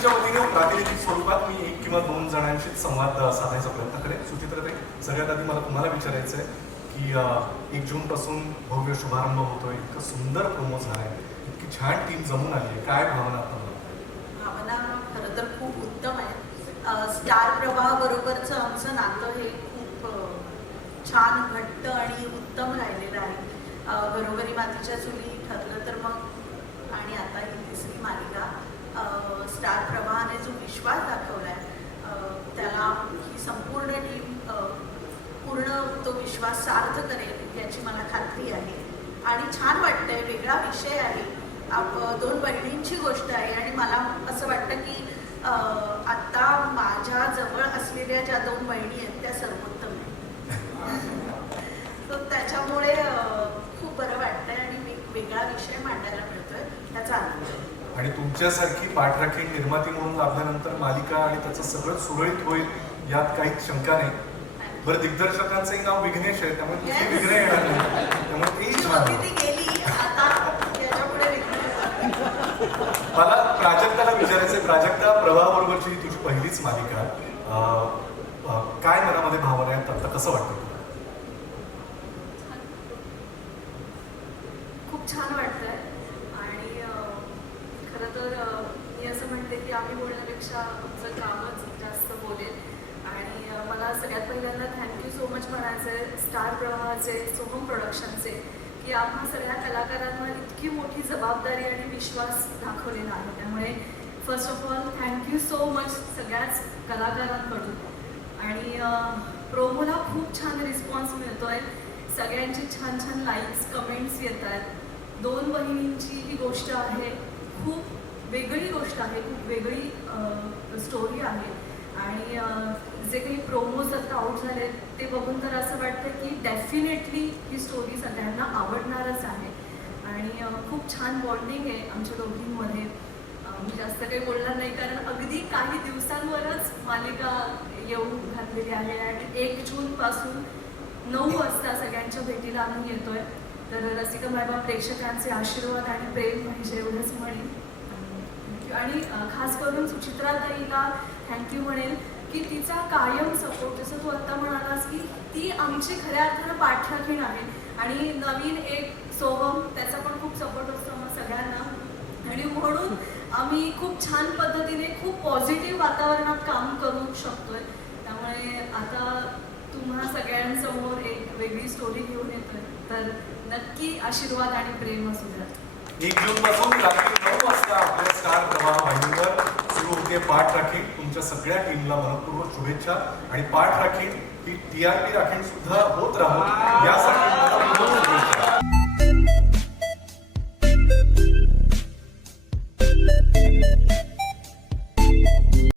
सुचित्राच्या वतीने प्रातिनिधिक स्वरूपात मी 1 किंवा 2 जणांशी संवाद साधायचा प्रयत्न करेन. सुचित्राताई, सगळ्यात आधी मला तुम्हाला विचारायचं आहे की 1 जूनपासून भव्य शुभारंभ होतोय, इतकं सुंदर प्रोमो झालाय, इतकी छान टीम जमून आली आहे, काय भावना भावना खरं तर खूप उत्तम आहे. स्टार प्रवाहाबरोबरचं आमचं नातं हे खूप छान घट्ट आणि उत्तम राहिलेलं आहे. घरोघरी मातीच्या चुली ठरलं तर मग, आणि आता ही तिसरी मालिका. स्टार प्रवाहाने जो विश्वास दाखवलाय त्याला ही संपूर्ण टीम पूर्ण तो विश्वास सार्थ करेल याची मला खात्री आहे. आणि छान वाटतंय, वेगळा विषय आहे, 2 बहिणींची गोष्ट आहे. आणि मला असं वाटतं की आत्ता माझ्या जवळ असलेल्या ज्या 2 बहिणी आहेत त्या सर्वोत्तम आहेत. तर त्याच्यामुळे खूप बरं वाटतंय आणि वेगळा विषय मांडायला मिळतोय, त्याचा आनंद आहे. आणि तुमच्यासारखी पाठराखीण निर्माती म्हणून लाभल्यानंतर मालिका आणि त्याचं सगळं सुरळीत होईल यात काहीच शंका नाही. बरं, दिग्दर्शकांचंही नाव विघ्नेश आहे, त्यामुळे तुझी विघ्न येणार नाही, त्यामुळे तेही छान आहे. ती गेली, आता त्याच्यापुढे मला प्राजक्ताला विचारायचंय, प्राजक्ता, प्रवाहाबरोबरची ही तुझी पहिलीच मालिका, काय मनामध्ये भावना आहेत, आता कसं वाटतं? खूप छान वाटतंय. आणि खरं तर मी असं म्हणते की आम्ही बोलण्यापेक्षा आमचं कामच जास्त बोलेल. आणि मला सगळ्यात पहिल्यांदा थँक्यू सो मच म्हणायचं आहे स्टार प्रवाहाचे, सोहम प्रोडक्शनचे, की आम्हा सगळ्या कलाकारांना इतकी मोठी जबाबदारी आणि विश्वास दाखवलेला आहे. त्यामुळे first of all thank you so much सगळ्याच कलाकारांकडून. आणि प्रोमोला खूप छान रिस्पॉन्स मिळतो आहे, सगळ्यांची छान छान लाईक्स, कमेंट्स येत आहेत. 2 बहिणींची ही गोष्ट आहे, खूप वेगळी गोष्ट आहे, खूप वेगळी स्टोरी आहे. आणि जे काही प्रोमोज आता आउट झाले ते बघून तर असं वाटतं की डेफिनेटली ही स्टोरी सगळ्यांना आवडणारच आहे. आणि खूप छान बॉन्डिंग आहे आमच्या दोघींमध्ये. मी जास्त काही बोलणार नाही, कारण अगदी काही दिवसांवरच मालिका येऊन घातलेली आहे. आणि 1 जूनपासून 9 वाजता सगळ्यांच्या भेटीला आम्ही येतोय. तर रसिका मायबा, प्रेक्षकांचे आशीर्वाद आणि प्रेम पाहिजे एवढंच म्हणेन. आणि खास करून सुचित्राताईला थँक्यू म्हणेल की तिचा कायम सपोर्ट, जसं तू आत्ता म्हणालास की ती आमची खऱ्या अर्थानं पाठराखीण आहे. आणि नवीन एक सोहम, त्याचा पण खूप सपोर्ट असतो आम्हा सगळ्यांना. आणि म्हणून आम्ही खूप छान पद्धतीने, खूप पॉझिटिव्ह वातावरणात काम करू शकतोय. त्यामुळे आता तुम्हा सगळ्यांसमोर एक वेगळी स्टोरी घेऊन येतोय, तर नक्की आशीर्वाद आणि प्रेम असू द्या. 1 जूनपासून रात्री 9 वाजता आपल्या स्टार प्रवाह वाहिनीवर सुरू होते पाठराखीण. तुमच्या सगळ्या टीमला मनपूर्वक शुभेच्छा. आणि पाठराखीण ही TRP राखीण सुद्धा होत राहू यासाठी